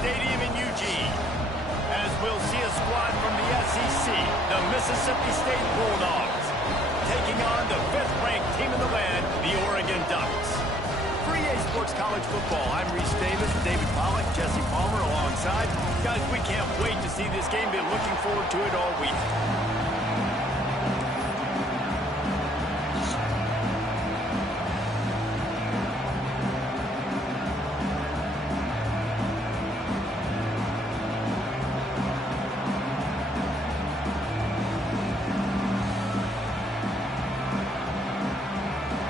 Stadium in Eugene, as we'll see a squad from the SEC, the Mississippi State Bulldogs, taking on the 5th-ranked team in the land, the Oregon Ducks. For EA Sports College Football, I'm Reese Davis, David Pollack, Jesse Palmer alongside. Guys, we can't wait to see this game. Been looking forward to it all week.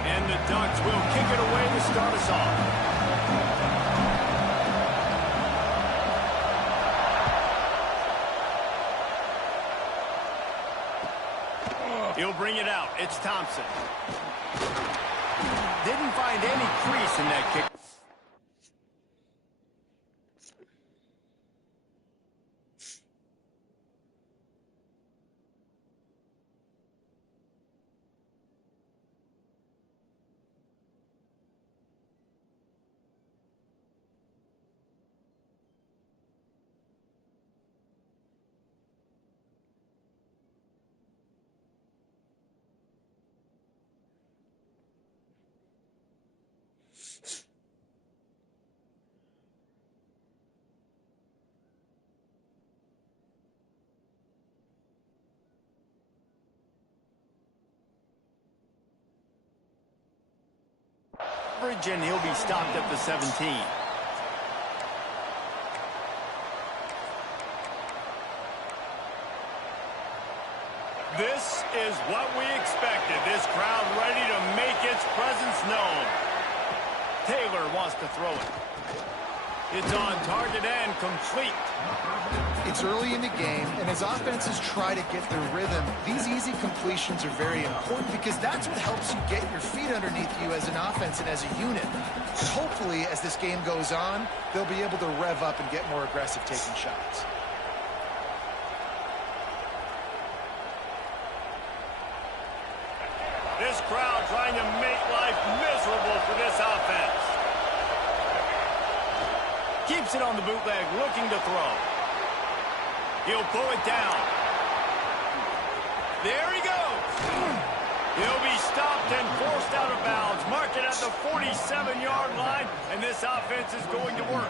And the Ducks will kick it away to start us off. He'll bring it out. It's Thompson. Didn't find any crease in that kick. And he'll be stopped at the 17. This is what we expected. This crowd ready to make its presence known. Taylor wants to throw it. It's on target and complete. It's early in the game, and as offenses try to get their rhythm, these easy completions are very important because that's what helps you get your feet underneath you as an offense and as a unit. Hopefully, as this game goes on, they'll be able to rev up and get more aggressive taking shots. This crowd trying to make life miserable for this offense. Keeps it on the bootleg, looking to throw. He'll pull it down. There he goes. He'll be stopped and forced out of bounds. Mark it at the 47-yard line, and this offense is going to work.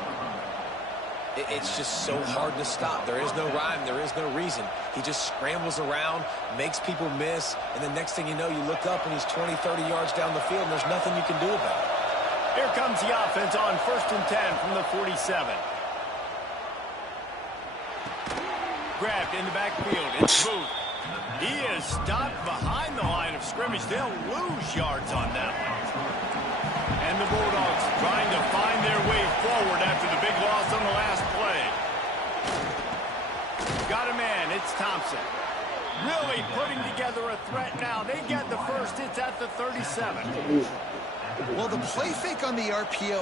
It's just so hard to stop. There is no rhyme. There is no reason. He just scrambles around, makes people miss, and the next thing you know, you look up and he's 20, 30 yards down the field, and there's nothing you can do about it. Here comes the offense on 1st and 10 from the 47. Grabbed in the backfield. It's Booth. He is stopped behind the line of scrimmage. They'll lose yards on that one. And the Bulldogs trying to find their way forward after the big loss on the last play. Got a man. It's Thompson. Really putting together a threat now. They get the first. It's at the 37. Well, the play fake on the RPO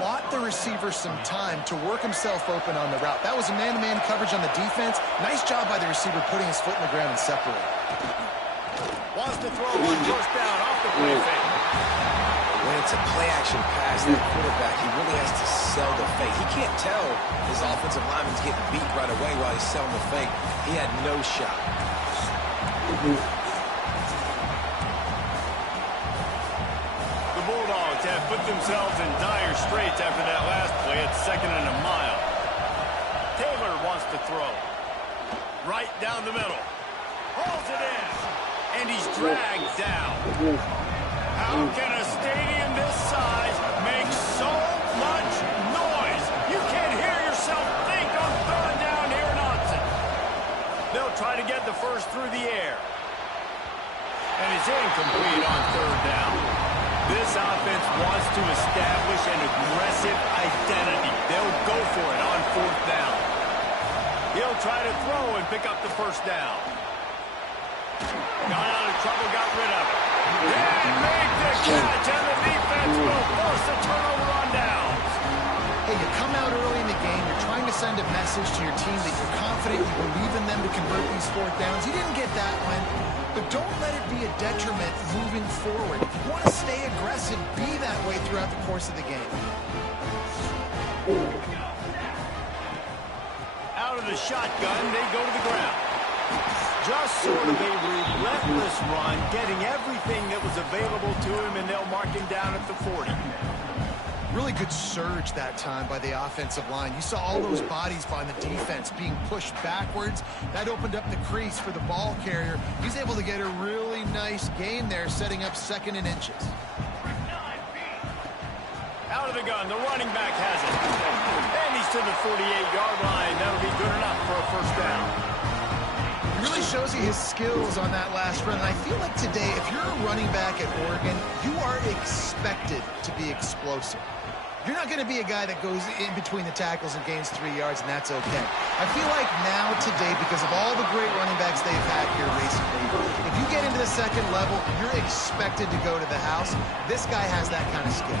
bought the receiver some time to work himself open on the route. That was a man-to-man coverage on the defense. Nice job by the receiver putting his foot in the ground and separating. Wants to throw one first down off the play fake. When it's a play-action pass, that quarterback, he really has to sell the fake. He can't tell his offensive lineman's getting beat right away while he's selling the fake. He had no shot. Bulldogs have put themselves in dire straits after that last play at 2nd and a mile. Taylor wants to throw. Right down the middle. Hauls it in. And he's dragged down. How can a stadium this size make so much noise? You can't hear yourself think on 3rd down here in Austin. They'll try to get the first through the air. And it's incomplete on 3rd down. This offense wants to establish an aggressive identity. They'll go for it on 4th down. He'll try to throw and pick up the first down. Got out of trouble, got rid of it. And make the catch, and the defense will force a turnover on downs. Hey, you come out early in the game, you're trying to send a message to your team that you're confident, you believe in them to convert these 4th downs. You didn't get that one. But don't let it be a detriment moving forward. If you want to stay aggressive, be that way throughout the course of the game. the shotgun, they go to the ground. Just sort of a relentless run, getting everything that was available to him, and they'll mark him down at the 40. Really good surge that time by the offensive line. You saw all those bodies by the defense being pushed backwards. That opened up the crease for the ball carrier. He's able to get a really nice gain there, setting up 2nd and inches. Out of the gun, the running back has it. And he's to the 48-yard line. That'll be good enough for a first down. It really shows you his skills on that last run. And I feel like today, if you're a running back at Oregon, you are expected to be explosive. You're not going to be a guy that goes in between the tackles and gains 3 yards, and that's okay. I feel like now today, because of all the great running backs they've had here recently, if you get into the 2nd level, you're expected to go to the house. This guy has that kind of skill.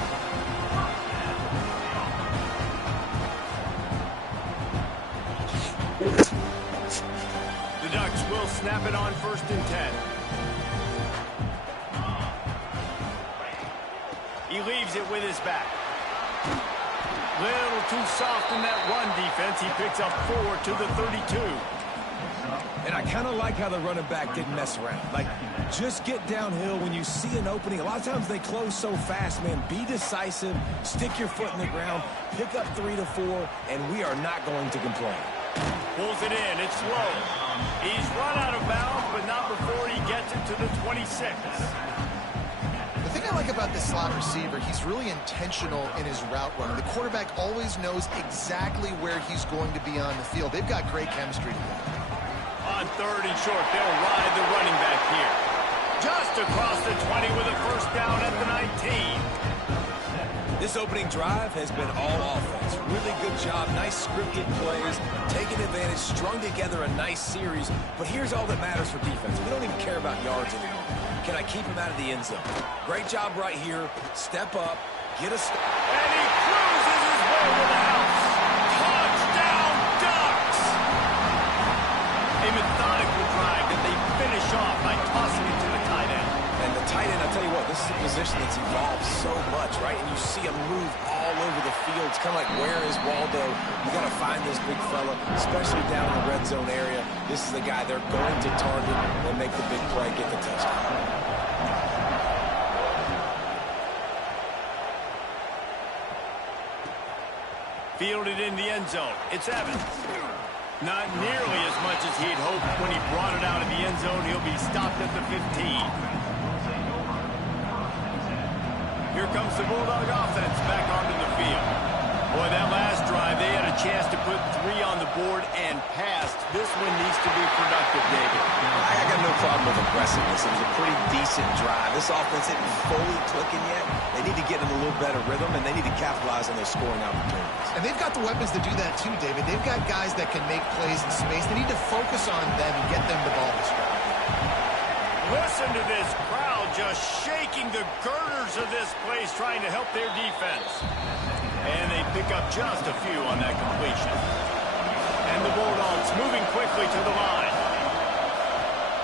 The Ducks will snap it on 1st and 10. He leaves it with his back. Little too soft in that run defense. He picks up 4 to the 32. And I kind of like how the running back didn't mess around. Like, just get downhill when you see an opening. A lot of times they close so fast, man. Be decisive, stick your foot in the ground, pick up 3 to 4, and we are not going to complain. Pulls it in. It's slow. He's run out of bounds, but not before he gets it to the 26. The thing I like about this slot receiver, he's really intentional in his route running. The quarterback always knows exactly where he's going to be on the field. They've got great chemistry together. On 3rd and short, they'll ride the running back here. Just across the 20 with a first down at the 19. This opening drive has been all offense. Really good job, nice scripted plays, taking advantage, strung together a nice series. But here's all that matters for defense. We don't even care about yards anymore. Can I keep him out of the end zone? Great job right here. Step up, get a... And he cruises his way to the house. Touchdown, Ducks! A methodical drive that they finish off by tossing it to the tight end. And the tight end, I'll tell you what, this is a position that's evolved so much, right? And you see him move all over the field. It's kind of like, where is Waldo? You got to find this big fella, especially down in the red zone area. This is the guy they're going to target and make the big play, get the touchdown. Fielded in the end zone. It's Evans. Not nearly as much as he'd hoped when he brought it out of the end zone. He'll be stopped at the 15. Here comes the Bulldog offense back onto the field. Boy, that last drive, they had a chance to put 3 on the board and passed. This one needs to be productive, David. I got no problem with aggressiveness. It was a pretty decent drive. This offense isn't fully clicking yet. They need to get in a little better rhythm, and they need to capitalize on their scoring opportunities. And they've got the weapons to do that too, David. They've got guys that can make plays in space. They need to focus on them and get them the ball this drive. Listen to this crowd just shaking the girders of this place, trying to help their defense. And they pick up just a few on that completion. And the Bulldogs moving quickly to the line.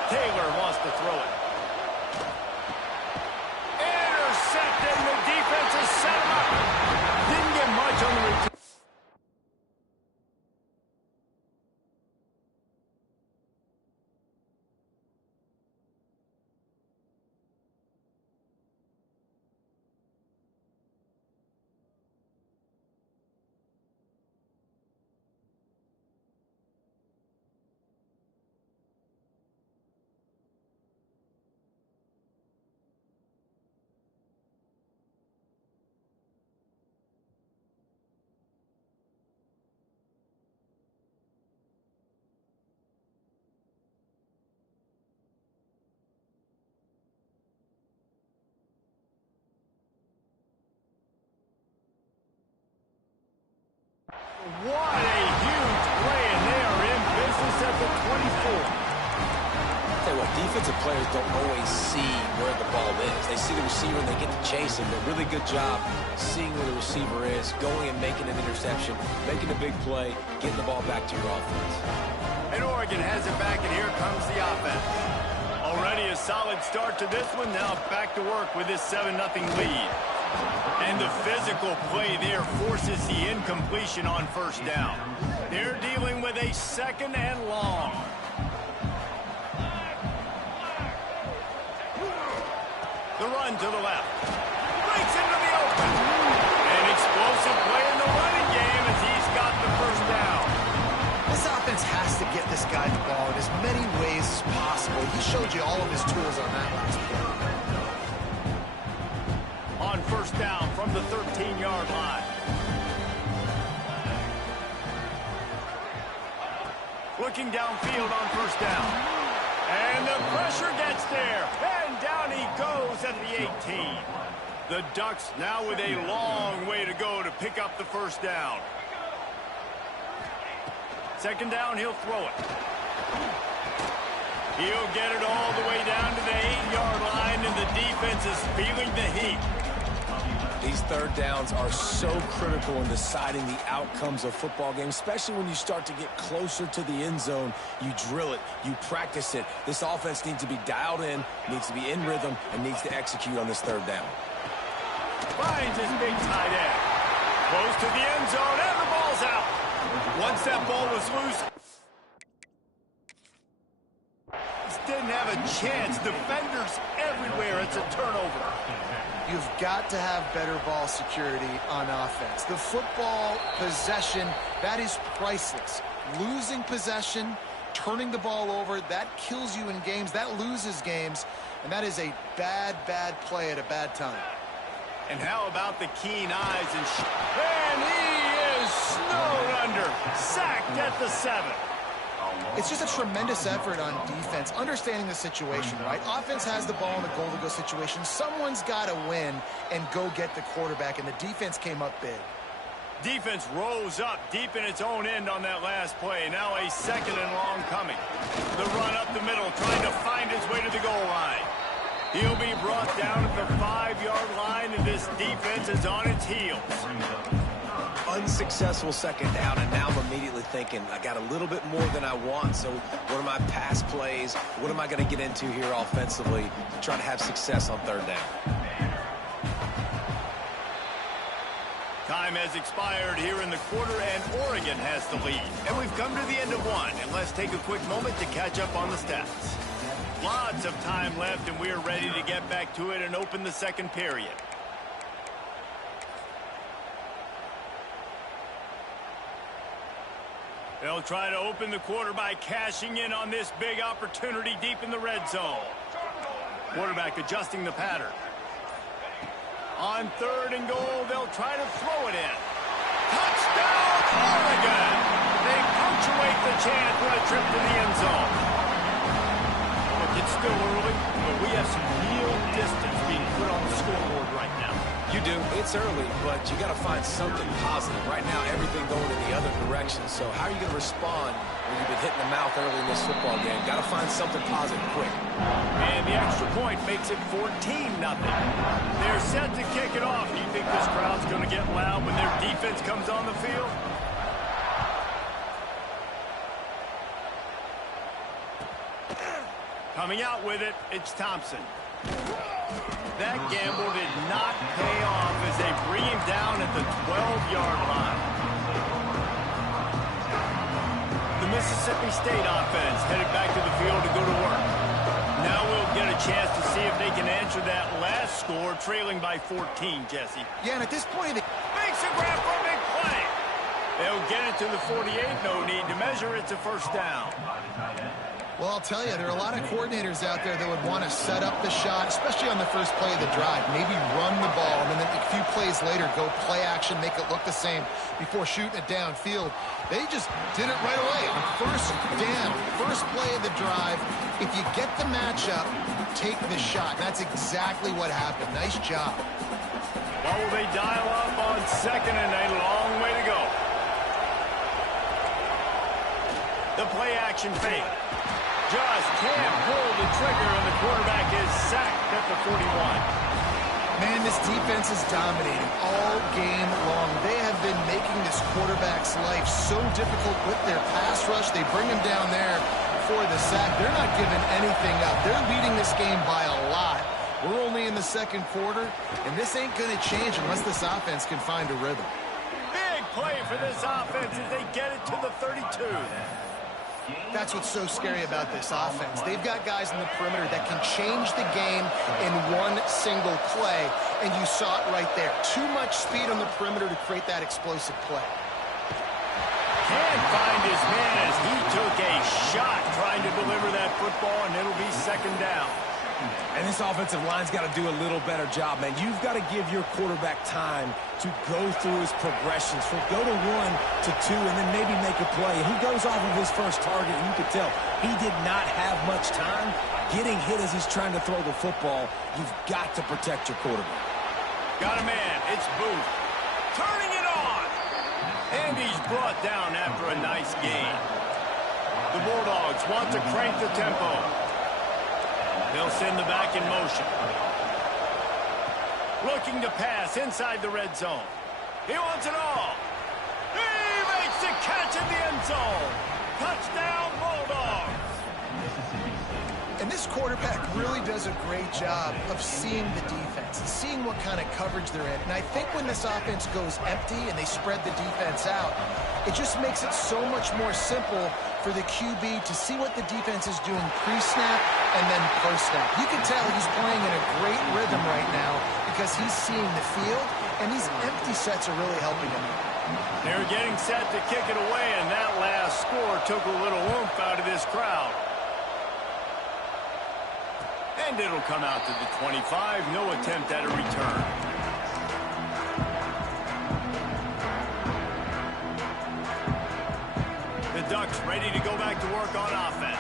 Taylor wants to throw it. Intercepted, and the defense has set him up. Didn't get much on the return. What a huge play, and they are in business at the 24. Tell you what, defensive players don't always see where the ball is. They see the receiver and they get to chase him, but really good job seeing where the receiver is, going and making an interception, making a big play, getting the ball back to your offense. And Oregon has it back, and here comes the offense. Already a solid start to this one. Now back to work with this 7-0 lead. And the physical play there forces the incompletion on first down. They're dealing with a 2nd and long. The run to the left. Breaks into the open. An explosive play in the running game as he's got the first down. This offense has to get this guy the ball in as many ways as possible. He showed you all of his tools on that last play. On first down from the 13-yard line. Looking downfield on first down. And the pressure gets there. And down he goes at the 18. The Ducks now with a long way to go to pick up the first down. 2nd down, he'll throw it. He'll get it all the way down to the 8-yard line, and the defense is feeling the heat. These 3rd downs are so critical in deciding the outcomes of football games, especially when you start to get closer to the end zone. You drill it, you practice it. This offense needs to be dialed in, needs to be in rhythm, and needs to execute on this 3rd down. Finds his big tight end. Goes to the end zone, and the ball's out. Once that ball was loose, he didn't have a chance. Defenders everywhere. It's a turnover. You've got to have better ball security on offense. The football possession, that is priceless. Losing possession, turning the ball over, that kills you in games. That loses games. And that is a bad, bad play at a bad time. And how about the keen eyes? And he is snowed under. Sacked at the 7. It's just a tremendous effort on defense, understanding the situation, right? Offense has the ball in the goal-to-go situation. Someone's got to win and go get the quarterback, and the defense came up big. Defense rose up deep in its own end on that last play. Now a 2nd and long coming. The run up the middle, trying to find his way to the goal line. He'll be brought down at the 5-yard line, and this defense is on its heels. Unsuccessful 2nd down, and now I'm immediately thinking, I got a little bit more than I want, so what are my pass plays? What am I going to get into here offensively to try to have success on 3rd down? Time has expired here in the quarter, and Oregon has the lead. And we've come to the end of one, and let's take a quick moment to catch up on the stats. Lots of time left, and we're ready to get back to it and open the 2nd period. They'll try to open the quarter by cashing in on this big opportunity deep in the red zone. Quarterback adjusting the pattern. On 3rd and goal, they'll try to throw it in. Touchdown, Oregon! They punctuate the chance with a trip to the end zone. Look, it's still early, but we have some real distance being put on the scoreboard right now. You do. It's early, but you got to find something positive. Right now, everything going in the other direction. So how are you going to respond when you've been hit in the mouth early in this football game? Got to find something positive quick. And the extra point makes it 14-0. They're set to kick it off. Do you think this crowd's going to get loud when their defense comes on the field? Coming out with it, it's Thompson. That gamble did not pay off as they bring him down at the 12-yard line. The Mississippi State offense headed back to the field to go to work. Now we'll get a chance to see if they can answer that last score, trailing by 14, Jesse. Yeah, and at this point, Makes a grab for a big play. They'll get it to the 48, no need to measure. It's a first down. well, I'll tell you, there are a lot of coordinators out there that would want to set up the shot, especially on the first play of the drive. Maybe run the ball, and then a few plays later, go play action, make it look the same before shooting it downfield. They just did it right away. On first down, first play of the drive. If you get the matchup, take the shot. That's exactly what happened. Nice job. Well, will they dial up on 2nd and a long way to go? The play action fake. Just can't pull the trigger, and the quarterback is sacked at the 41. Man, this defense is dominating all game long. They have been making this quarterback's life so difficult with their pass rush. They bring him down there for the sack. They're not giving anything up. They're leading this game by a lot. We're only in the 2nd quarter, and this ain't going to change unless this offense can find a rhythm. Big play for this offense as they get it to the 32. That's what's so scary about this offense. They've got guys in the perimeter that can change the game in one single play, and you saw it right there. Too much speed on the perimeter to create that explosive play. Can't find his man as he took a shot trying to deliver that football, and it'll be second down. And this offensive line's got to do a little better job, man. You've got to give your quarterback time to go through his progressions, from go to 1 to 2, and then maybe make a play. And he goes off of his first target, and you could tell he did not have much time getting hit as he's trying to throw the football. You've got to protect your quarterback. Got a man. It's Booth. Turning it on. And he's brought down after a nice gain. The Bulldogs want to crank the tempo. They'll send the back in motion. Looking to pass inside the red zone. He wants it all. He makes the catch in the end zone. Touchdown, Bulldogs. And this quarterback really does a great job of seeing the defense and seeing what kind of coverage they're in. And I think when this offense goes empty and they spread the defense out, it just makes it so much more simple for the QB to see what the defense is doing pre-snap and then post-snap. You can tell he's playing in a great rhythm right now because he's seeing the field, and these empty sets are really helping him. They're getting set to kick it away, and that last score took a little oomph out of this crowd. And it'll come out to the 25. No attempt at a return. The Ducks ready to go back to work on offense.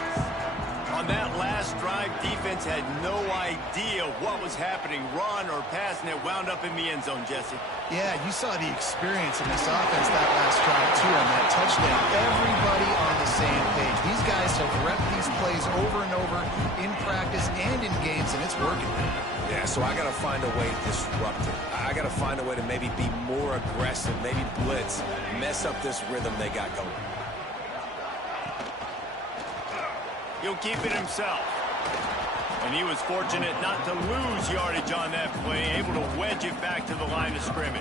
On that last drive, defense had no idea what was happening, run or pass, and it wound up in the end zone, Jesse. Yeah, you saw the experience in this offense that last drive, too, on that touchdown. Everybody on the same page. These guys have repped these plays over and over in practice and in games, and it's working. Yeah, so I got to find a way to disrupt it. I got to find a way to maybe be more aggressive, maybe blitz, mess up this rhythm they got going. He'll keep it himself. And he was fortunate not to lose yardage on that play, able to wedge it back to the line of scrimmage.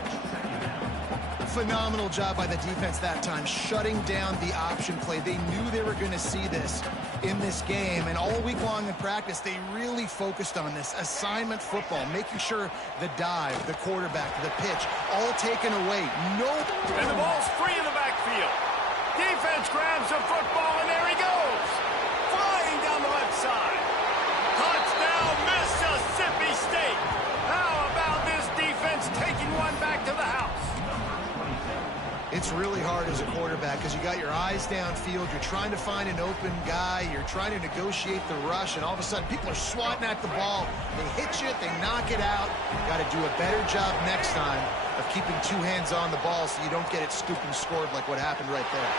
Phenomenal job by the defense that time, shutting down the option play. They knew they were going to see this in this game, and all week long in practice, they really focused on this assignment football, making sure the dive, the quarterback, the pitch, all taken away. No. And the ball's free in the backfield. Defense grabs the football, and there he goes. Flying down the left side. Touchdown, Mississippi State. How about this defense taking one back to the house? It's really hard as a quarterback because you got your eyes downfield. You're trying to find an open guy. You're trying to negotiate the rush, and all of a sudden people are swatting at the ball. They hit you, they knock it out. Got to do a better job next time of keeping two hands on the ball so you don't get it scooped and scored like what happened right there.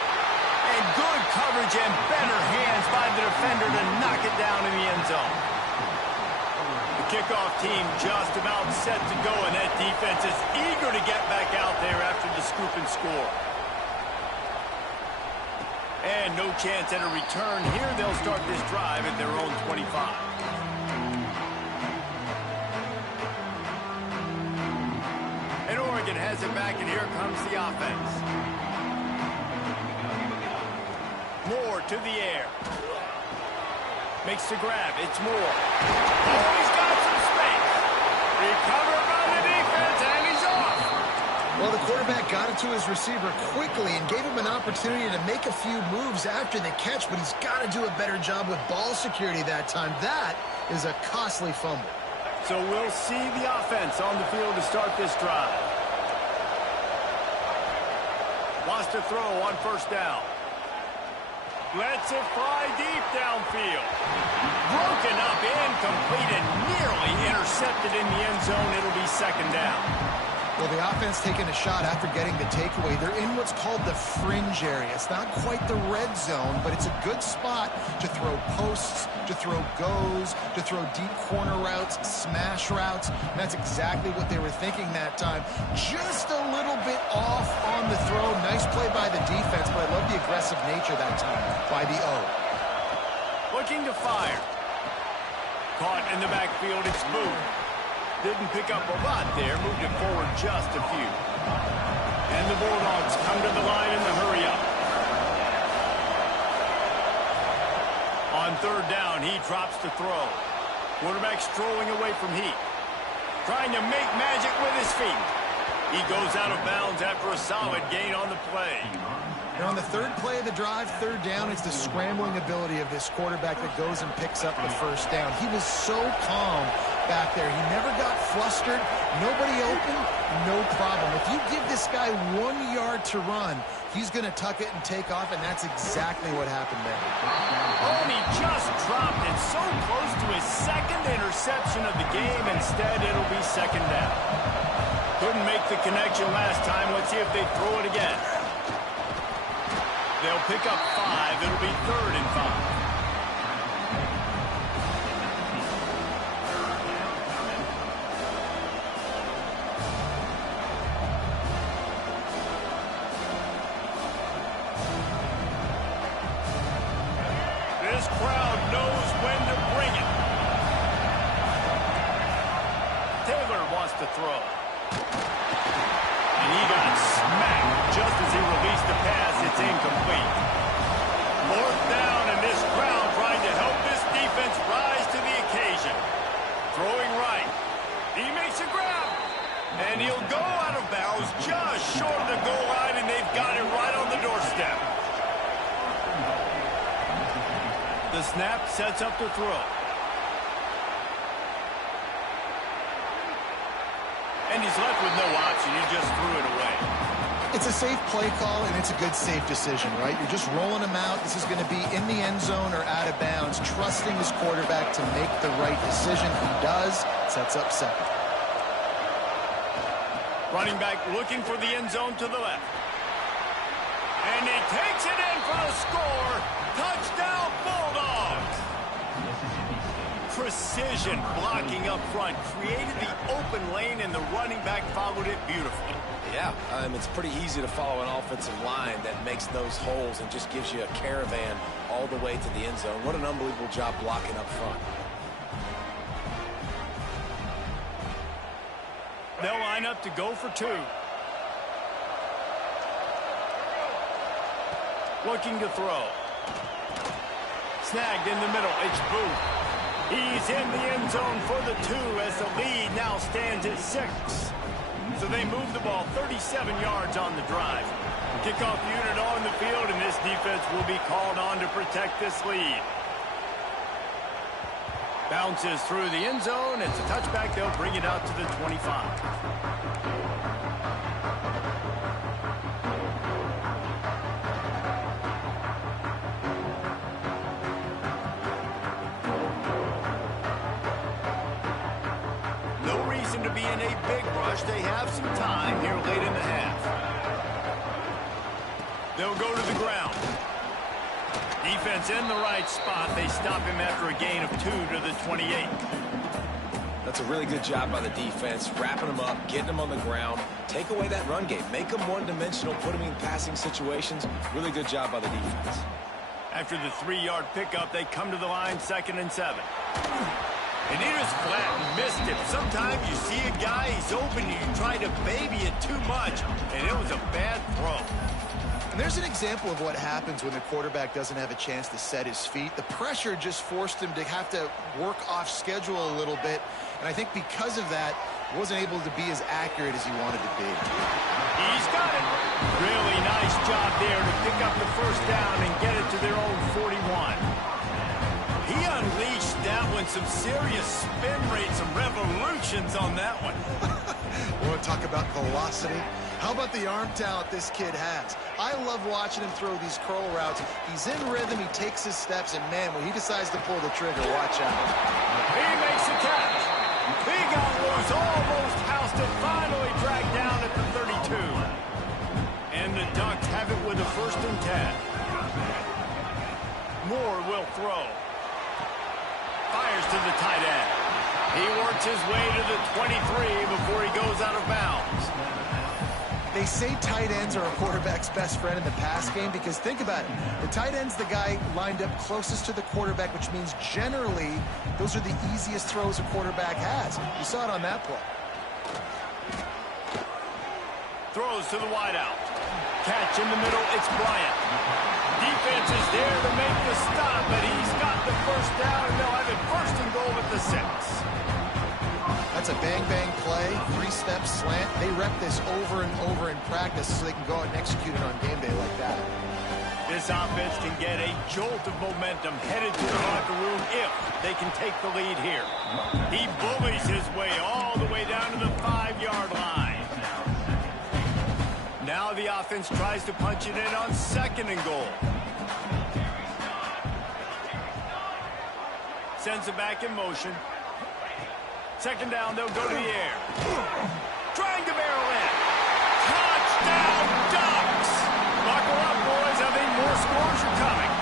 And good coverage and better hands by the defender to knock it down in the end zone. The kickoff team just about set to go, and that defense is eager to get back out there after the scoop and score. And no chance at a return here. They'll start this drive at their own 25. And Oregon has it back, and here comes the offense. Moore to the air. Makes the grab. It's Moore. Oh, he's got some space. Recovered by the defense, and he's off. Well, the quarterback got it to his receiver quickly and gave him an opportunity to make a few moves after the catch, but he's got to do a better job with ball security that time. That is a costly fumble. So we'll see the offense on the field to start this drive. Wants to throw on first down. Lets it fly deep downfield. Broken up, incomplete, and nearly intercepted in the end zone. It'll be second down. Well, the offense taking a shot after getting the takeaway. They're in what's called the fringe area. It's not quite the red zone, but it's a good spot to throw posts, to throw goes, to throw deep corner routes, smash routes. And that's exactly what they were thinking that time. Just a little bit off on the throw. Nice play by the defense, but I love the aggressive nature that time by the O. Looking to fire. Caught in the backfield, it's Booth. Didn't pick up a lot there, moved it forward just a few. And the Bulldogs come to the line in the hurry-up. On third down, he drops to throw. Quarterback strolling away from Heat. Trying to make magic with his feet. He goes out of bounds after a solid gain on the play. And on the third play of the drive, third down, it's the scrambling ability of this quarterback that goes and picks up the first down. He was so calm back there. He never got flustered. Nobody open, no problem. If you give this guy 1 yard to run, he's going to tuck it and take off, and that's exactly what happened there. Oh, and he just dropped it so close to his second interception of the game. Instead, it'll be second down. Couldn't make the connection last time. Let's see if they throw it again. They'll pick up 5. It'll be 3rd and 5. This crowd knows when to bring it. Taylor wants to throw. And he got smacked just as he released the pass. It's incomplete. 4th down, and this crowd trying to help this defense rise to the occasion. Throwing right. He makes a grab. And he'll go out of bounds just short of the goal line, and they've got it right on the doorstep. The snap sets up the throw. And he's left with no option. He just threw it away. It's a safe play call, and it's a good, safe decision, right? You're just rolling him out. This is going to be in the end zone or out of bounds, trusting his quarterback to make the right decision. He does. Sets up second. Running back looking for the end zone to the left. And he takes it in for the score. Touchdown, Bulldogs. Precision blocking up front created the open lane, and the running back followed it beautifully. Yeah, it's pretty easy to follow an offensive line that makes those holes and just gives you a caravan all the way to the end zone. What an unbelievable job blocking up front. They'll line up to go for 2. Looking to throw. Snagged in the middle. It's Booth. He's in the end zone for the 2 as the lead now stands at 6. So they move the ball 37 yards on the drive. Kickoff unit on the field, and this defense will be called on to protect this lead. Bounces through the end zone. It's a touchback. They'll bring it out to the 25. To be in a big rush. They have some time here late in the half. They'll go to the ground. Defense in the right spot. They stop him after a gain of 2 to the 28. That's a really good job by the defense, wrapping him up, getting him on the ground, take away that run game, make him one-dimensional, put him in passing situations. Really good job by the defense. After the 3-yard pickup, they come to the line 2nd and 7. And he just flat missed him. Sometimes you see a guy, he's open, and you try to baby it too much, and it was a bad throw. And there's an example of what happens when the quarterback doesn't have a chance to set his feet. The pressure just forced him to have to work off schedule a little bit, and I think because of that, wasn't able to be as accurate as he wanted to be. He's got it. Really nice job there to pick up the first down and get it to their own 41. He unleashed that one, some serious spin rate, some revolutions on that one. You want to talk about velocity? How about the arm talent this kid has? I love watching him throw these curl routes. He's in rhythm, he takes his steps, and man, when he decides to pull the trigger, watch out. He makes the catch. He got loose, almost housed it, finally dragged down at the 32. And the Ducks have it with a 1st and 10. Moore will throw. Fires to the tight end. He works his way to the 23 before he goes out of bounds. They say tight ends are a quarterback's best friend in the pass game because think about it. The tight end's the guy lined up closest to the quarterback, which means generally those are the easiest throws a quarterback has. You saw it on that play. throws to the wideout. Catch in the middle, it's Bryant. Defense is there to make the stop, but he's got the first down, and they'll have it first and goal at the 6. That's a bang-bang play, 3-step slant. They rep this over and over in practice so they can go out and execute it on game day like that. This offense can get a jolt of momentum headed to the locker room if they can take the lead here. He bullies his way all the way down to the 5-yard line. Now the offense tries to punch it in on 2nd and goal. Sends it back in motion. 2nd down, they'll go to the air. Trying to barrel in. Touchdown, Ducks! Buckle up, boys. I think more scores are coming.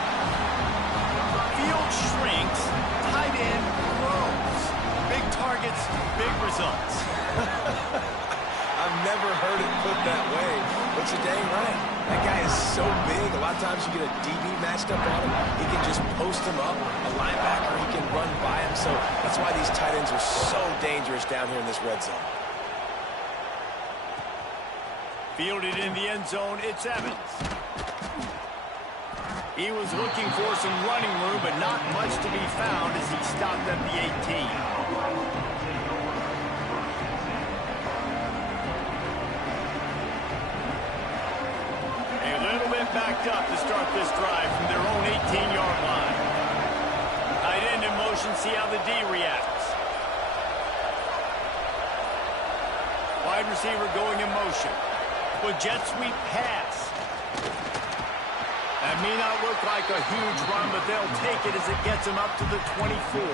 Field shrinks. Tight end grows. Big targets, big results. I've never heard it put that way, but you're dang right. That guy is so big. A lot of times you get a DB matched up on him. He can just post him up. A linebacker, he can run by him. So that's why these tight ends are so dangerous down here in this red zone. Fielded in the end zone, it's Evans. He was looking for some running room, but not much to be found as he stopped at the 18. Backed up to start this drive from their own 18-yard line. Tight end in motion, see how the D reacts. Wide receiver going in motion. With jet sweep pass. That may not look like a huge run, but they'll take it as it gets them up to the 24.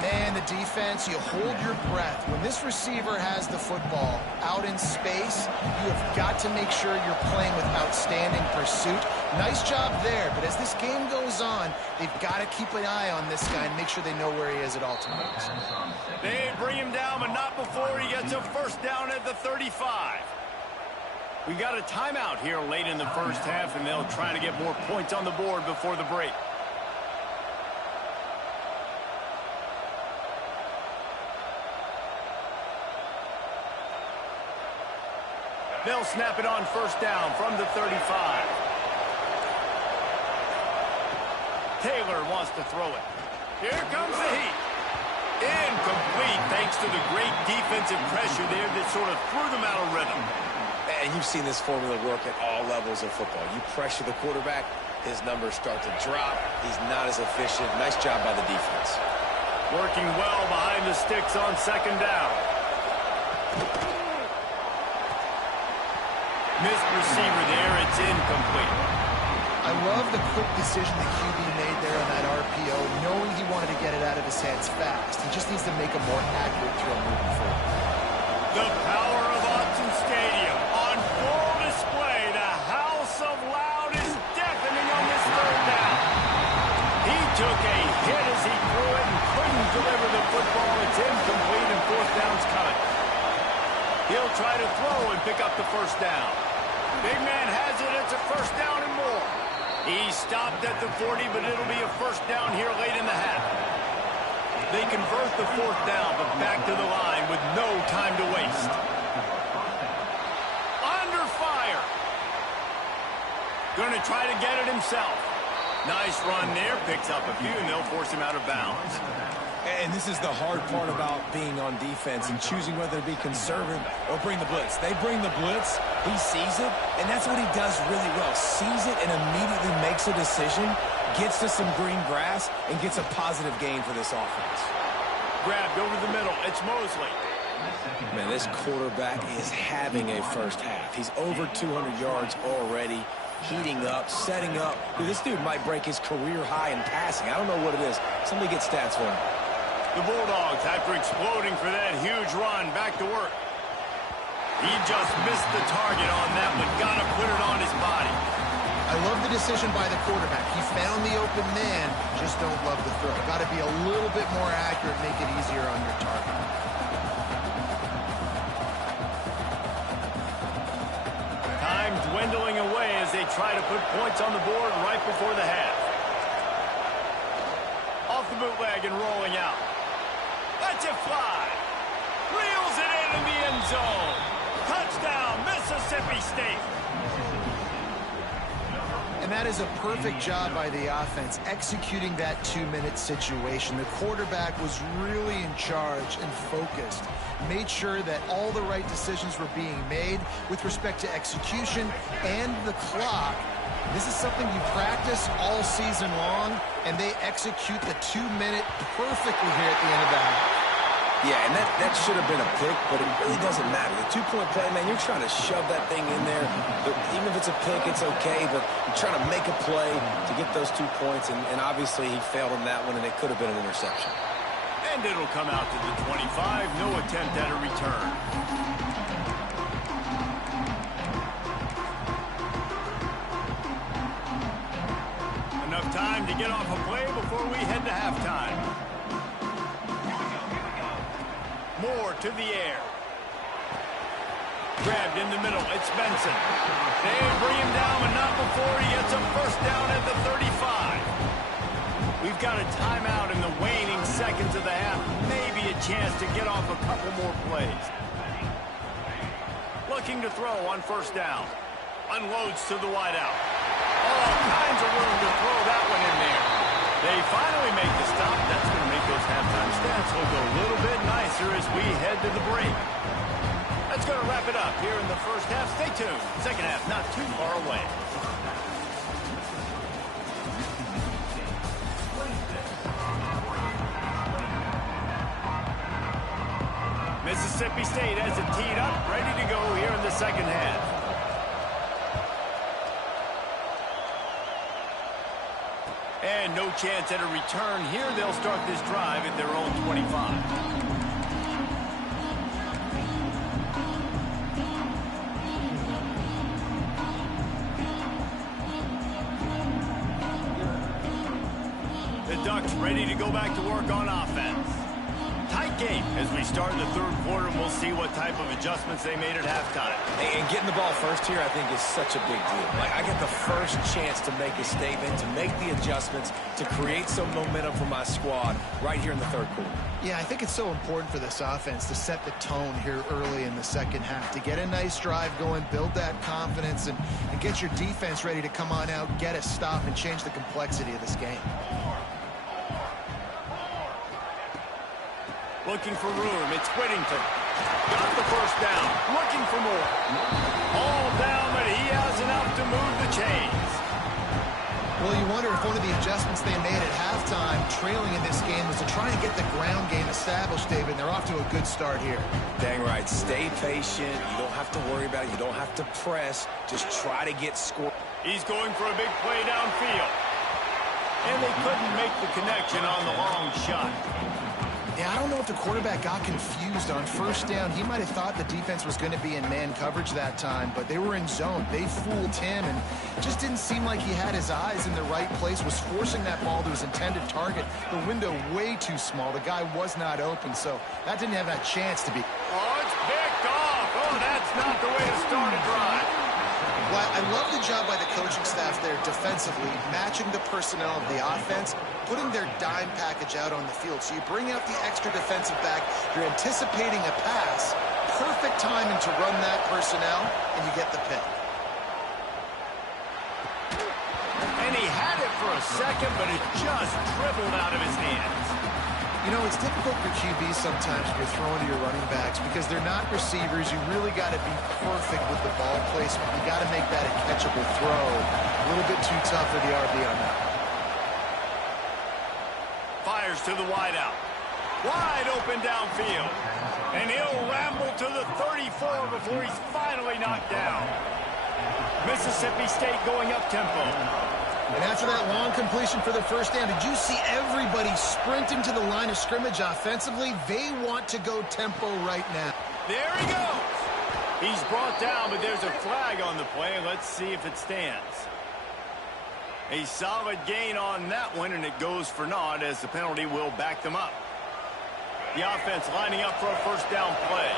Man, the defense, you hold your breath. When this receiver has the football out in space, you have got to make sure you're playing with outstanding pursuit. Nice job there, but as this game goes on, they've got to keep an eye on this guy and make sure they know where he is at all times. They bring him down, but not before he gets a first down at the 35. We got a timeout here late in the first half, and they'll try to get more points on the board before the break. They'll snap it on first down from the 35. Taylor wants to throw it. Here comes the heat. Incomplete thanks to the great defensive pressure there that sort of threw them out of rhythm. And you've seen this formula work at all levels of football. You pressure the quarterback, his numbers start to drop. He's not as efficient. Nice job by the defense. Working well behind the sticks on 2nd down. Missed receiver there. It's incomplete. I love the quick decision the QB made there on that RPO, knowing he wanted to get it out of his hands fast. He just needs to make a more accurate throw moving forward. The power of Autzen Stadium on full display. The house of loud is deafening on this 3rd down. He took a hit as he threw it and couldn't deliver the football. It's incomplete and 4th down's coming. He'll try to throw and pick up the first down. Big man has it. It's a first down and more. He stopped at the 40, but it'll be a first down here late in the half. They convert the 4th down, but back to the line with no time to waste. Under fire. Going to try to get it himself. Nice run there. Picks up a few, and they'll force him out of bounds. And this is the hard part about being on defense and choosing whether to be conservative or bring the blitz. They bring the blitz, he sees it, and that's what he does really well. Sees it and immediately makes a decision, gets to some green grass, and gets a positive gain for this offense. Grabbed over the middle. It's Mosley. Man, this quarterback is having a first half. He's over 200 yards already, heating up, setting up. Dude, this dude might break his career high in passing. I don't know what it is. Somebody get stats for him. The Bulldogs, after exploding for that huge run, back to work. He just missed the target on that, but got to put it on his body. I love the decision by the quarterback. He found the open man, just don't love the throw. Got to be a little bit more accurate, make it easier on your target. Time dwindling away as they try to put points on the board right before the half. Off the bootleg and rolling out. Lets it fly. Reels it in the end zone. Touchdown. Mississippi State. And that is a perfect job by the offense, executing that 2-minute situation. The quarterback was really in charge and focused. Made sure that all the right decisions were being made with respect to execution and the clock. This is something you practice all season long, and they execute the 2-minute perfectly here at the end of that. Yeah, and that should have been a pick, but it really doesn't matter. The two-point play, man, you're trying to shove that thing in there. But even if it's a pick, it's okay, but you're trying to make a play to get those 2 points, and obviously he failed on that one, and it could have been an interception. And it'll come out to the 25. No attempt at a return. Enough time to get off a play before we head to halftime. Moore to the air. Grabbed in the middle. It's Benson. They bring him down, but not before he gets a first down at the 35. We've got a timeout in the waning seconds of the half. Maybe a chance to get off a couple more plays. Looking to throw on first down. Unloads to the wideout. All kinds of room to throw that one in there. They finally make the stop. That's going to make those halftime stats look a little bit nicer as we head to the break. That's going to wrap it up here in the first half. Stay tuned. Second half not too far away. Mississippi State has it teed up, ready to go here in the second half. And no chance at a return here. They'll start this drive at their own 25. The Ducks ready to go back to work on offense. Tight game as we start the third quarter, and we'll see what type of adjustments they made at halftime. And getting the ball first here, I think, is such a big deal. Like, I get the first chance to make a statement, to make the adjustments, to create some momentum for my squad right here in the third quarter. Yeah, I think it's so important for this offense to set the tone here early in the second half, to get a nice drive going, build that confidence, and get your defense ready to come on out, get a stop, and change the complexity of this game. Looking for room. It's Whittington. Got the first down. Looking for more. All down, but he has enough to move the chains. Well, you wonder if one of the adjustments they made at halftime, trailing in this game, was to try and get the ground game established, David, and they're off to a good start here. Dang right. Stay patient. You don't have to worry about it. You don't have to press. Just try to get scored. He's going for a big play downfield. And they couldn't make the connection on the long shot. Yeah, I don't know if the quarterback got confused on first down. He might have thought the defense was going to be in man coverage that time, but they were in zone. They fooled him, and it just didn't seem like he had his eyes in the right place, was forcing that ball to his intended target. The window way too small. The guy was not open, so that didn't have that chance to be. Oh, it's picked off. Oh, that's not the way to start a drive. Well, I love the job by the coaching staff there defensively, matching the personnel of the offense, putting their dime package out on the field. So you bring out the extra defensive back, you're anticipating a pass, perfect timing to run that personnel, and you get the pick. And he had it for a second, but it just dribbled out of his hands. You know, it's difficult for QBs sometimes when you're throwing to your running backs because they're not receivers. You really got to be perfect with the ball placement. You got to make that a catchable throw. A little bit too tough for the RB on that. Fires to the wideout. Wide open downfield. And he'll ramble to the 34 before he's finally knocked down. Mississippi State going up tempo. And after that long completion for the first down, did you see everybody sprinting to the line of scrimmage offensively? They want to go tempo right now. There he goes. He's brought down, but there's a flag on the play. Let's see if it stands. A solid gain on that one, and it goes for naught as the penalty will back them up. The offense lining up for a first down play.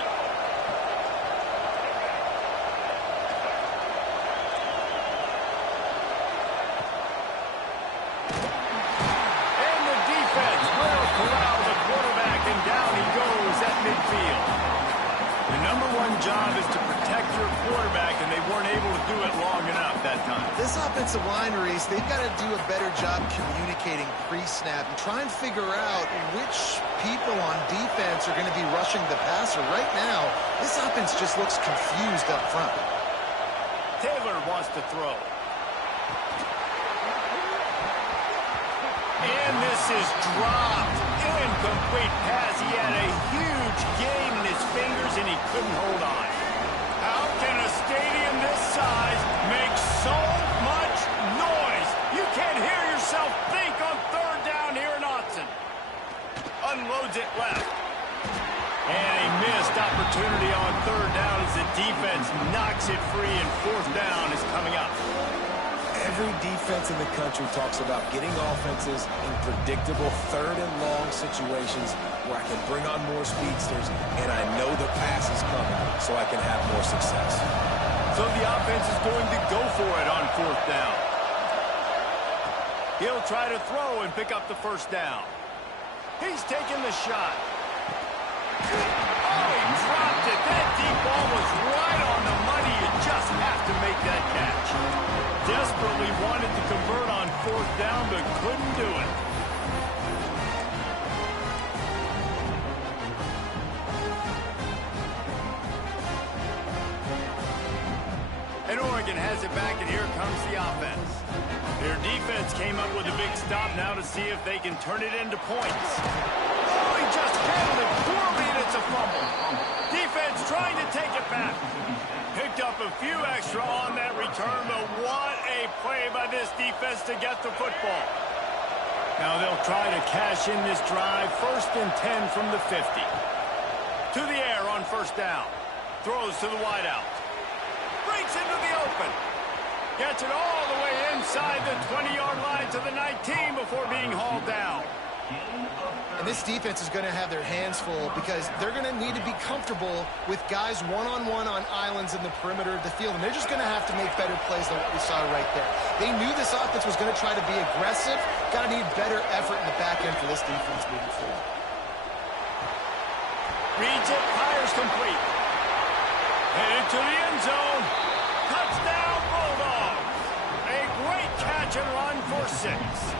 Midfield. The number one job is to protect your quarterback, and that time. This offensive line, Reese, they've got to do a better job communicating pre-snap and try and figure out which people on defense are going to be rushing the passer. Right now, this offense just looks confused up front. Taylor wants to throw. And this is dropped. Incomplete pass. He had a huge gain in his fingers, and he couldn't hold on. How can a stadium this size make so much noise? You can't hear yourself think on third down here in Autzen. Unloads it left. And a missed opportunity on third down as the defense knocks it free, and fourth down is coming up. Every defense in the country talks about getting offenses in predictable third and long situations where I can bring on more speedsters and I know the pass is coming so I can have more success. So the offense is going to go for it on fourth down. He'll try to throw and pick up the first down. He's taking the shot. Oh, he dropped it. That deep ball was right on the money. You just have to make that catch. Desperately wanted to convert on fourth down, but couldn't do it. And Oregon has it back, and here comes the offense. Their defense came up with a big stop now to see if they can turn it into points. Oh, he just handled it poorly, and it's a fumble. Defense trying to take it back. Picked up a few extra on that return, but what a play by this defense to get the football. Now they'll try to cash in this drive. 1st and 10 from the 50. To the air on first down. Throws to the wideout. Breaks into the open. Gets it all the way inside the 20-yard line to the 19 before being hauled down. And this defense is going to have their hands full because they're going to need to be comfortable with guys one-on-one on islands in the perimeter of the field. And they're just going to have to make better plays than what we saw right there. They knew this offense was going to try to be aggressive. Got to need better effort in the back end for this defense moving forward. Reads it, fires complete. Headed to the end zone. Touchdown, Bulldogs. A great catch and run for 6.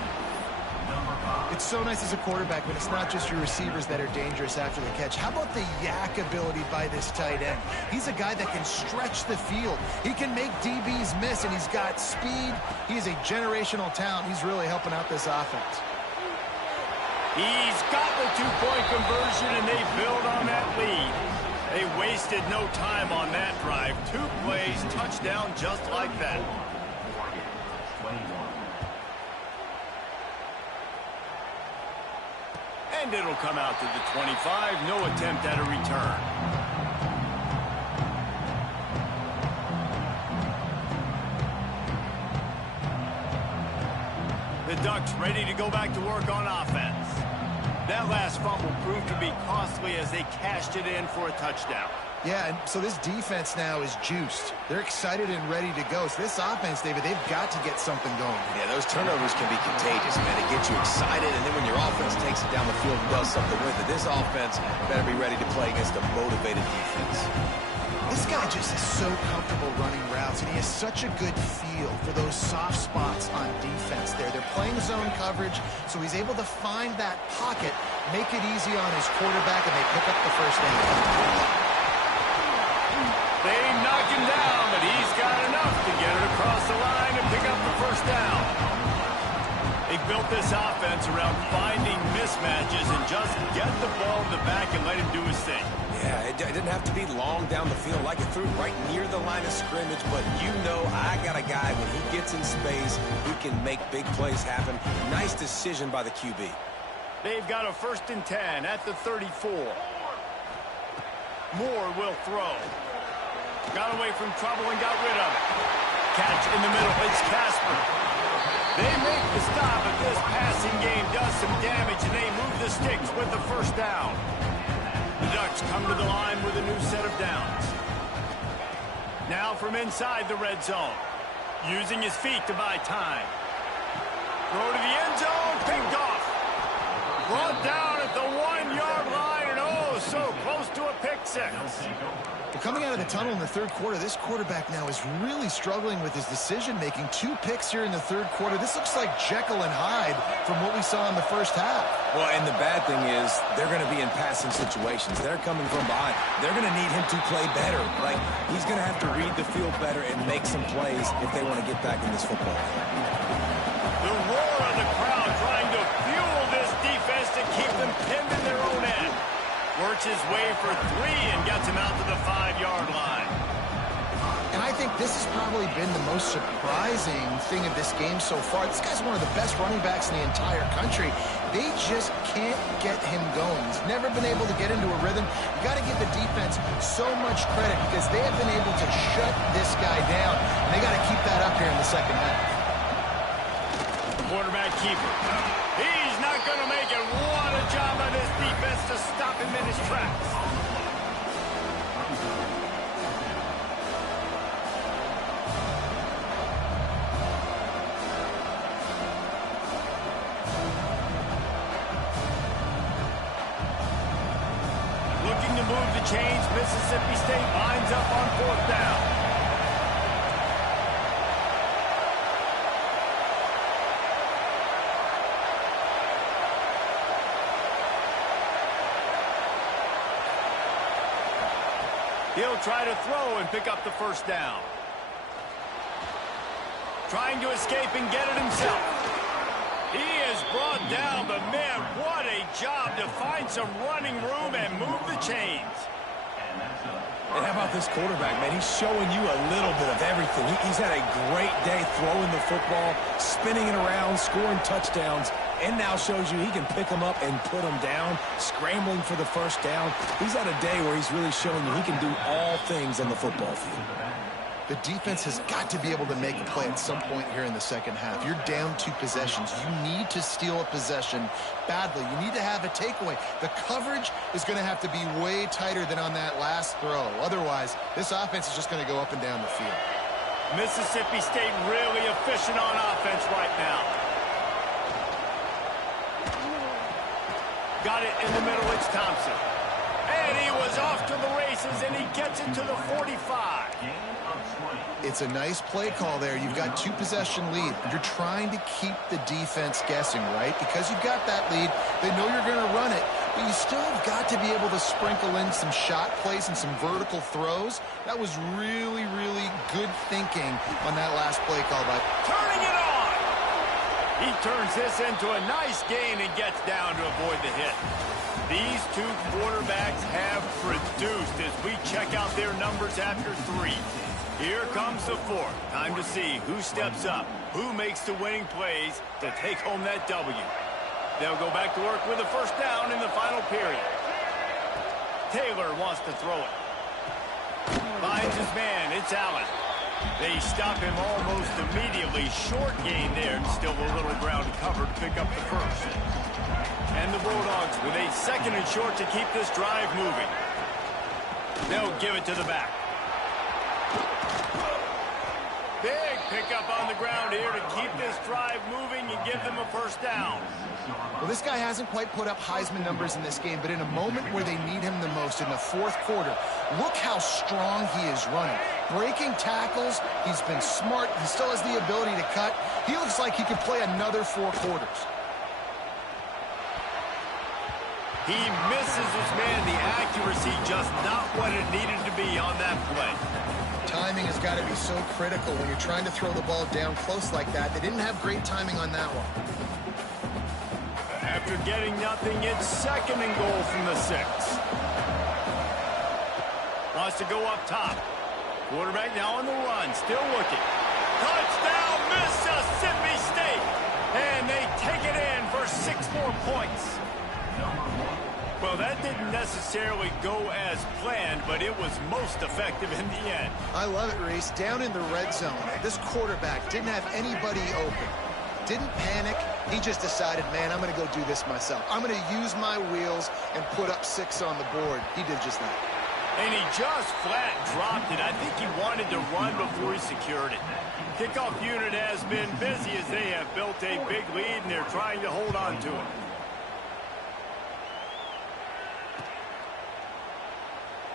It's so nice as a quarterback when it's not just your receivers that are dangerous after the catch. How about the yak ability by this tight end? He's a guy that can stretch the field. He can make DBs miss, and he's got speed. He is a generational talent. He's really helping out this offense. He's got the two-point conversion, and they build on that lead. They wasted no time on that drive. 2 plays, touchdown just like that. And it'll come out to the 25. No attempt at a return. The Ducks ready to go back to work on offense. That last fumble proved to be costly as they cashed it in for a touchdown. Yeah, and so this defense now is juiced. They're excited and ready to go. So this offense, David, they've got to get something going. Yeah, those turnovers can be contagious, man. It gets you excited, and then when your offense takes it down the field and does something with it, this offense better be ready to play against a motivated defense. This guy just is so comfortable running routes, and he has such a good feel for those soft spots on defense there. They're playing zone coverage, so he's able to find that pocket, make it easy on his quarterback, and they pick up the first down. They knock him down, but he's got enough to get it across the line and pick up the first down. They built this offense around finding mismatches and just get the ball in the back and let him do his thing. Yeah, it didn't have to be long down the field. Like it threw right near the line of scrimmage, but you know I got a guy, when he gets in space, he can make big plays happen. Nice decision by the QB. They've got a 1st and 10 at the 34. Moore will throw. Got away from trouble and got rid of it. Catch in the middle. It's Casper. They make the stop, but this passing game does some damage, and they move the sticks with the first down. The Ducks come to the line with a new set of downs. Now from inside the red zone. Using his feet to buy time. Throw to the end zone. Picked off. Brought down at the 1-yard line, and oh, so close to a pick six. Well, coming out of the tunnel in the third quarter, this quarterback now is really struggling with his decision-making. 2 picks here in the third quarter. This looks like Jekyll and Hyde from what we saw in the first half. Well, and the bad thing is they're going to be in passing situations. They're coming from behind. They're going to need him to play better. Like, he's going to have to read the field better and make some plays if they want to get back in this football game. The roar of the crowd trying to fuel this defense to keep them pinned in their own end. Works his way for 3 and gets him out to the 5-yard line. And I think this has probably been the most surprising thing of this game so far. This guy's one of the best running backs in the entire country. They just can't get him going. He's never been able to get into a rhythm. You got to give the defense so much credit because they have been able to shut this guy down. And they got to keep that up here in the second half. Quarterback keeper. He's not going to make it. What a job by this defense to stop him in his tracks. Looking to move the chains, Mississippi State lines up on 4th down. He'll try to throw and pick up the first down. Trying to escape and get it himself. He is brought down, but man, what a job to find some running room and move the chains. And how about this quarterback, man? He's showing you a little bit of everything. He's had a great day throwing the football, spinning it around, scoring touchdowns, and now shows you he can pick them up and put them down, scrambling for the first down. He's had a day where he's really showing you he can do all things on the football field. The defense has got to be able to make a play at some point here in the second half. You're down 2 possessions. You need to steal a possession badly. You need to have a takeaway. The coverage is going to have to be way tighter than on that last throw. Otherwise, this offense is just going to go up and down the field. Mississippi State really efficient on offense right now. Got it in the middle, it's Thompson. And he was off to the races, and he gets it to the 45. It's a nice play call there. You've got 2 possession lead. You're trying to keep the defense guessing, right? Because you've got that lead, they know you're going to run it, but you still have got to be able to sprinkle in some shot plays and some vertical throws. That was really, really good thinking on that last play call by turning it on. He turns this into a nice gain and gets down to avoid the hit. These 2 quarterbacks have produced as we check out their numbers after 3. Here comes the 4th. Time to see who steps up, who makes the winning plays to take home that W. They'll go back to work with a first down in the final period. Taylor wants to throw it. Finds his man. It's Allen. They stop him almost immediately. Short gain there. Still a little ground to cover to pick up the first. And the Bulldogs with a 2nd and short to keep this drive moving. They'll give it to the back. Big pickup on the ground here to keep this drive moving and give them a first down. Well, this guy hasn't quite put up Heisman numbers in this game, but in a moment where they need him the most, in the 4th quarter, look how strong he is running. Breaking tackles, he's been smart, he still has the ability to cut. He looks like he could play another 4 quarters. He misses his man. The accuracy just not what it needed to be on that play. Timing has got to be so critical when you're trying to throw the ball down close like that. They didn't have great timing on that one. After getting nothing, it's 2nd and goal from the 6. Wants to go up top. Quarterback now on the run, still looking. Touchdown, Mississippi State! And they take it in for 6 more points. Well, that didn't necessarily go as planned, but it was most effective in the end. I love it, Reese. Down in the red zone, this quarterback didn't have anybody open. Didn't panic. He just decided, man, I'm going to go do this myself. I'm going to use my wheels and put up 6 on the board. He did just that. And he just flat dropped it. I think he wanted to run before he secured it. Kickoff unit has been busy as they have built a big lead, and they're trying to hold on to it.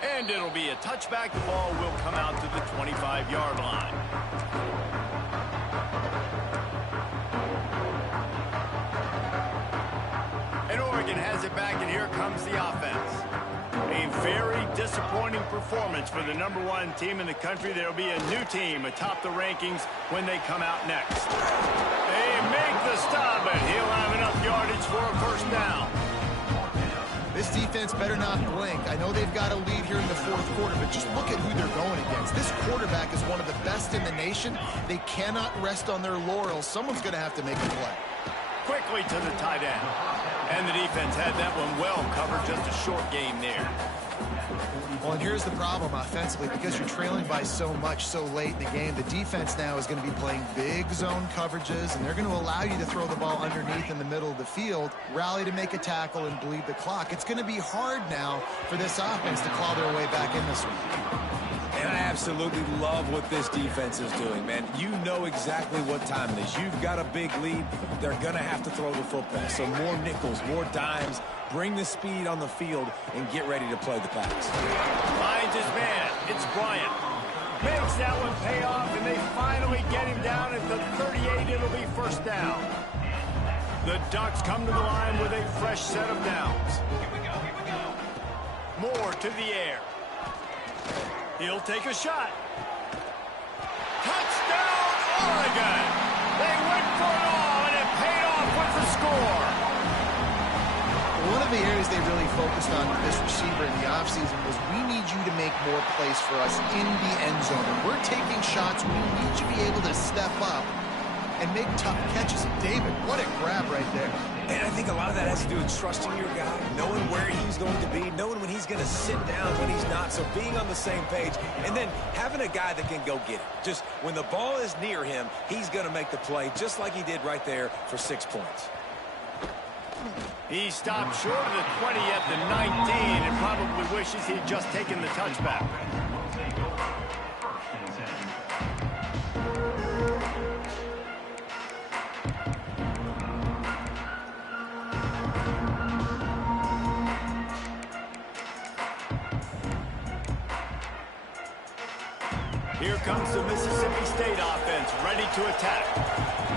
And it'll be a touchback. The ball will come out to the 25-yard line. And Oregon has it back, and here comes the offense. A very disappointing performance for the #1 team in the country. There'll be a new team atop the rankings when they come out next. They make the stop, but he'll have enough yardage for a first down. This defense better not blink. I know they've got a lead here in the fourth quarter, but just look at who they're going against. This quarterback is one of the best in the nation. They cannot rest on their laurels. Someone's going to have to make a play. Quickly to the tight end. And the defense had that one well covered. Just a short gain there. Well, and here's the problem offensively. Because you're trailing by so much so late in the game, the defense now is going to be playing big zone coverages, and they're going to allow you to throw the ball underneath in the middle of the field, rally to make a tackle, and bleed the clock. It's going to be hard now for this offense to claw their way back in this one. And I absolutely love what this defense is doing, man. You know exactly what time it is. You've got a big lead. They're going to have to throw the football. So more nickels, more dimes. Bring the speed on the field and get ready to play the pass. Finds his man. It's Bryant. Makes that one pay off, and they finally get him down at the 38. It'll be first down. The Ducks come to the line with a fresh set of downs. Moore to the air. He'll take a shot. Touchdown, Oregon! They went for it all, and it paid off with the score. One of the areas they really focused on with this receiver in the offseason was, we need you to make more plays for us in the end zone. And we're taking shots. We need you to be able to step up and make tough catches. And David, what a grab right there. And I think a lot of that has to do with trusting your guy, knowing where he's going to be, knowing when he's going to sit down, when he's not. So being on the same page, and then having a guy that can go get it. Just when the ball is near him, he's going to make the play, just like he did right there for 6 points. He stopped short of the 20 at the 19 and probably wishes he'd just taken the touchback. Here comes the Mississippi State offense, ready to attack.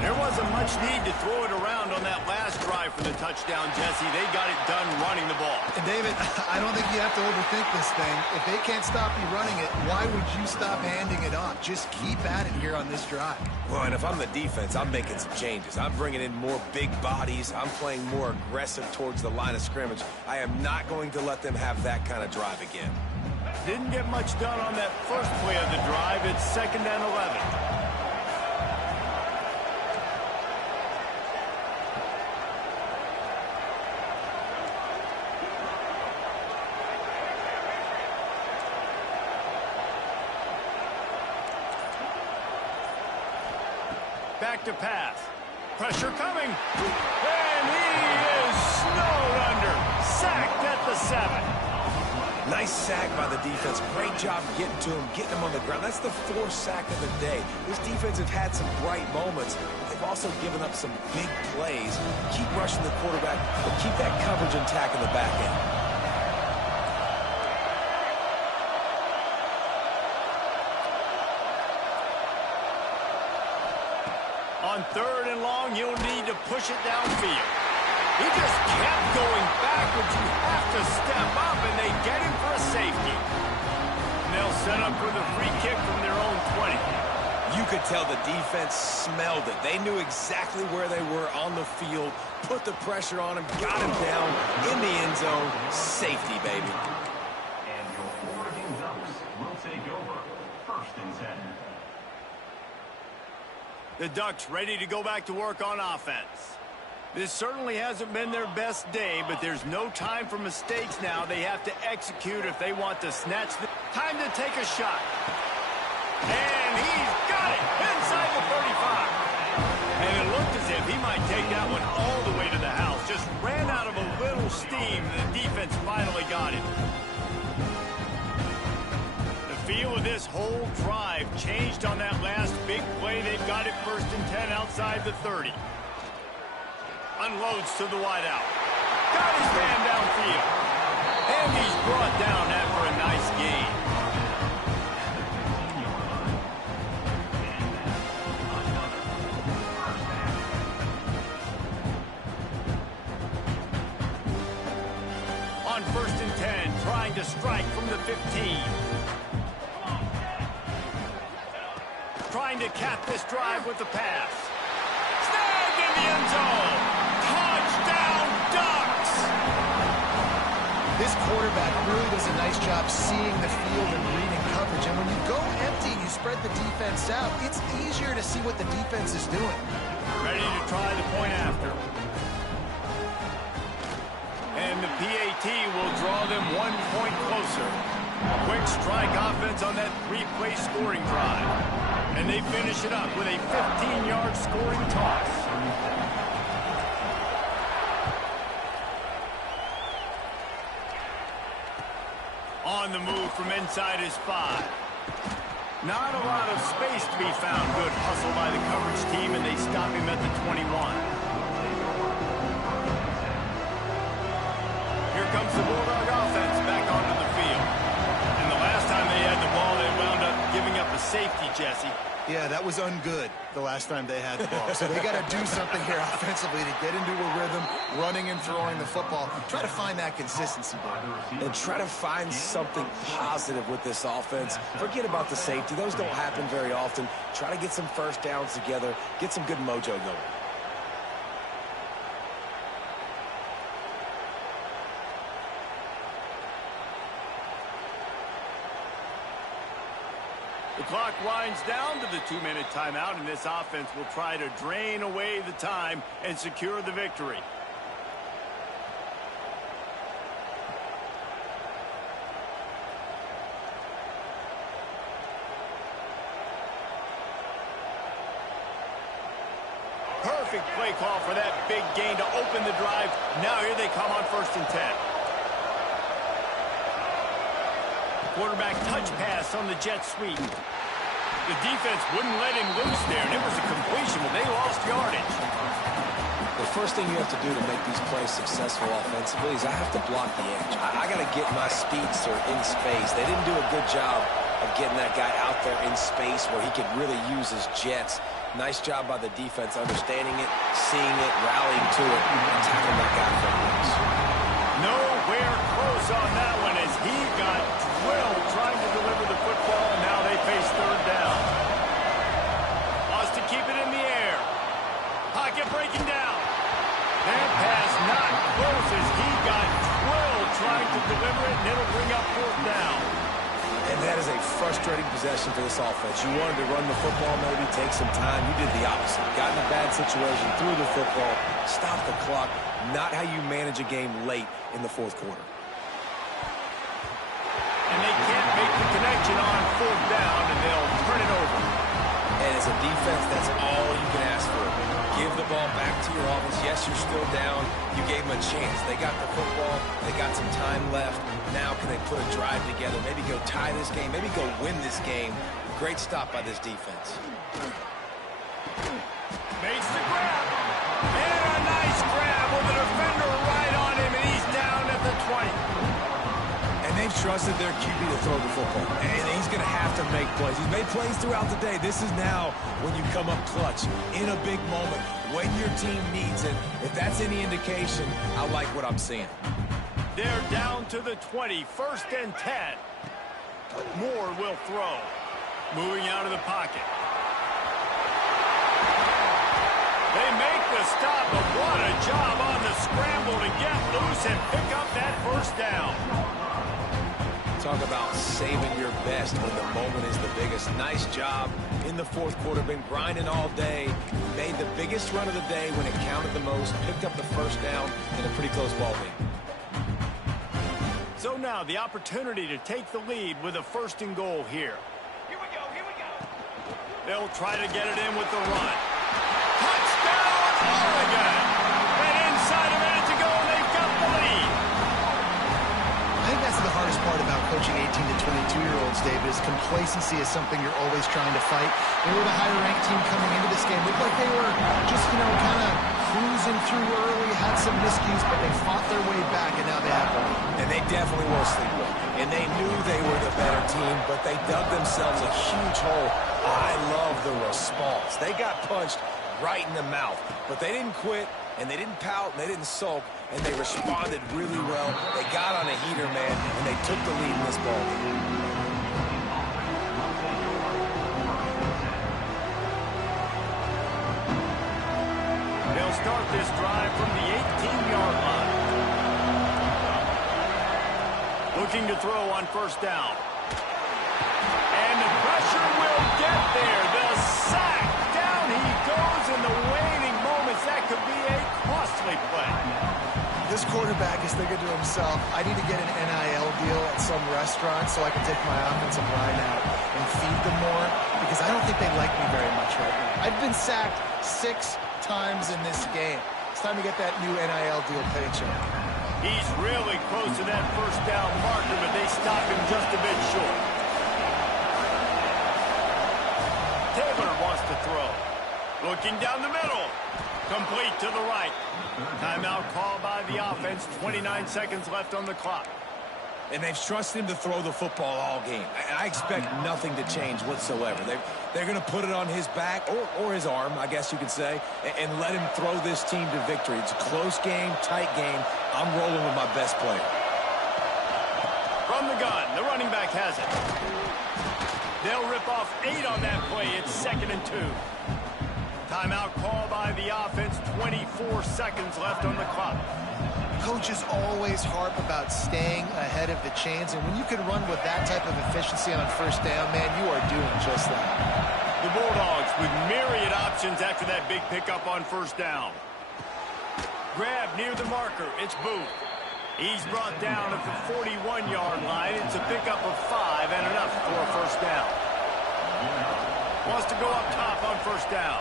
There wasn't much need to throw it around on that last drive for the touchdown, Jesse. They got it done running the ball. And David, I don't think you have to overthink this thing. If they can't stop you running it, why would you stop handing it off? Just keep at it here on this drive. Well, and if I'm the defense, I'm making some changes. I'm bringing in more big bodies. I'm playing more aggressive towards the line of scrimmage. I am not going to let them have that kind of drive again. Didn't get much done on that first play of the drive. It's 2nd and 11. Back to pass. Pressure coming. And he is snowed under. Sacked at the 7. Nice sack by the defense. Great job getting to him, getting him on the ground. That's the 4th sack of the day. This defense has had some bright moments, but they've also given up some big plays. Keep rushing the quarterback, but keep that coverage intact in the back end. On 3rd and long, you'll need to push it downfield. He just kept going backwards. You have to step up, and they get him for a safety. And they'll set up for the free kick from their own 20. You could tell the defense smelled it. They knew exactly where they were on the field, put the pressure on him, got him down in the end zone. Safety, baby. And your Oregon Ducks will take over 1st and 10. The Ducks ready to go back to work on offense. This certainly hasn't been their best day, but there's no time for mistakes now. They have to execute if they want to snatch the time to take a shot. And he's got it inside the 35. And it looked as if he might take that one all the way to the house. Just ran out of a little steam, and the defense finally got him. The feel of this whole drive changed on that last big play. They've got it 1st and 10 outside the 30. Unloads to the wideout. Got his man downfield. And he's brought down after a nice gain. On 1st and 10, trying to strike from the 15. Trying to cap this drive with the pass. Snagged in the end zone. Touchdown, Ducks! This quarterback really does a nice job seeing the field and reading coverage. And when you go empty, you spread the defense out. It's easier to see what the defense is doing. Ready to try the point after. And the PAT will draw them 1 point closer. Quick strike offense on that 3-play scoring drive. And they finish it up with a 15-yard scoring toss. On the move from inside his 5. Not a lot of space to be found. Good hustle by the coverage team, and they stop him at the 21. Here comes the Bulldog offense back onto the field. And the last time they had the ball, they wound up giving up a safety, Jesse. Yeah, that was ungood the last time they had the ball. So they got to do something here offensively to get into a rhythm, running and throwing the football. Try to find that consistency, bro. And try to find something positive with this offense. Forget about the safety. Those don't happen very often. Try to get some first downs together, get some good mojo going. The clock winds down to the 2-minute timeout, and this offense will try to drain away the time and secure the victory. Perfect play call for that big gain to open the drive. Now here they come on 1st and 10. Quarterback touch pass on the jet sweep. The defense wouldn't let him loose there, and it was a completion, but they lost yardage. The first thing you have to do to make these plays successful offensively is I have to block the edge. I got to get my speedster in space. They didn't do a good job of getting that guy out there in space where he could really use his jets. Nice job by the defense understanding it, seeing it, rallying to it, and tackling that guy for wins. Nowhere close on that one as he got drilled trying to deliver the football, and now they face 3rd down. Lost to keep it in the air. Pocket breaking down. That pass not close as he got drilled trying to deliver it, and it'll bring up 4th down. And that is a frustrating possession for this offense. You wanted to run the football, maybe take some time. You did the opposite. Got in a bad situation, threw the football, stopped the clock. Not how you manage a game late in the 4th quarter. And they can't make the connection on 4th down, and they'll turn it over. And as a defense, that's all you can ask for. Give the ball back to your offense. Yes, you're still down. You gave them a chance. They got the football. They got some time left. Now can they put a drive together? Maybe go tie this game. Maybe go win this game. Great stop by this defense. Makes the grab. And a nice grab with a defender right on him, and he's down at the 20. And they've trusted their QB to throw the football. And he's going to have to make plays. He's made plays throughout the day. This is now when you come up clutch in a big moment when your team needs it. If that's any indication, I like what I'm seeing. They're down to the 20, 1st and 10. Moore will throw. Moving out of the pocket. They make the stop, but what a job on the scramble to get loose and pick up that 1st down. Talk about saving your best when the moment is the biggest. Nice job in the 4th quarter. Been grinding all day. Made the biggest run of the day when it counted the most. Picked up the 1st down in a pretty close ball game. So now the opportunity to take the lead with a 1st and goal here. Here we go, here we go. They'll try to get it in with the run. Touchdown, Oregon! And inside a minute to go, and they've got the lead. I think that's the hardest part about coaching 18 to 22-year-olds, David, is complacency is something you're always trying to fight. They were the higher-ranked team coming into this game. Looked like they were just, kind of cruising through early, had some miscues, but they fought their way back, and now they have the lead. And they definitely were sleepwalking. And they knew they were the better team, but they dug themselves a huge hole. I love the response. They got punched right in the mouth, but they didn't quit, and they didn't pout, and they didn't sulk, and they responded really well. They got on a heater, man, and they took the lead in this ball game. They'll start this drive from the 18-yard line. Looking to throw on first down. And the pressure will get there. The sack. Down he goes in the waning moments. That could be a costly play. This quarterback is thinking to himself, I need to get an NIL deal at some restaurant so I can take my offensive line out and feed them more, because I don't think they like me very much right now. I've been sacked 6 times in this game. It's time to get that new NIL deal paycheck. He's really close to that first down marker, but they stop him just a bit short. Taylor wants to throw. Looking down the middle. Complete to the right. Timeout called by the offense. 29 seconds left on the clock. And they've trusted him to throw the football all game. I expect nothing to change whatsoever. They're going to put it on his back, or his arm, I guess you could say, and let him throw this team to victory. It's a close game, tight game. I'm rolling with my best player. From the gun, the running back has it. They'll rip off 8 on that play. It's 2nd and 2. Timeout called by the offense. 24 seconds left on the clock. Coaches always harp about staying ahead of the chains, and when you can run with that type of efficiency on first down, man, you are doing just that. The Bulldogs with myriad options after that big pickup on first down. Grab near the marker. It's Booth. He's brought down at the 41-yard line. It's a pickup of 5 and enough for a first down. Wants to go up top on first down.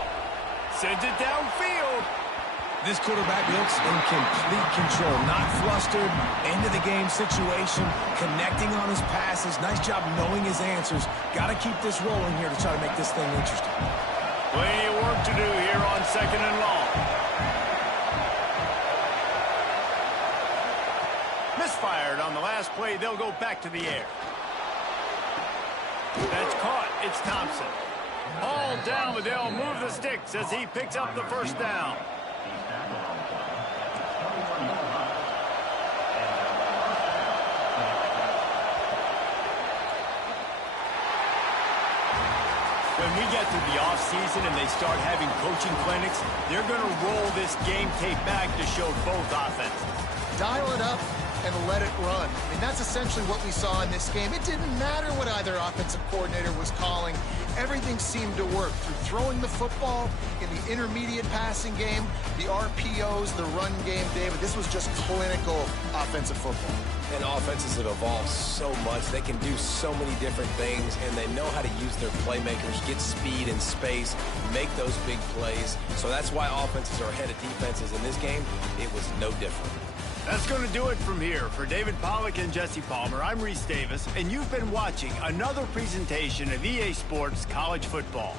Sends it downfield. This quarterback looks in complete control, not flustered, end-of-the-game situation, connecting on his passes. Nice job knowing his answers. Got to keep this rolling here to try to make this thing interesting. Plenty of work to do here on 2nd and long. Misfired on the last play. They'll go back to the air. That's caught. It's Thompson. All down, but they'll move the sticks as he picks up the first down. When we get to the offseason and they start having coaching clinics, they're going to roll this game tape back to show both offenses. Dial it up and let it run. I mean, that's essentially what we saw in this game. It didn't matter what either offensive coordinator was calling. Everything seemed to work through throwing the football in the intermediate passing game, the RPOs, the run game, David. This was just clinical offensive football. And offenses have evolved so much. They can do so many different things, and they know how to use their playmakers, get speed and space, make those big plays. So that's why offenses are ahead of defenses. In this game, it was no different. That's going to do it from here. For David Pollack and Jesse Palmer, I'm Reese Davis, and you've been watching another presentation of EA Sports College Football.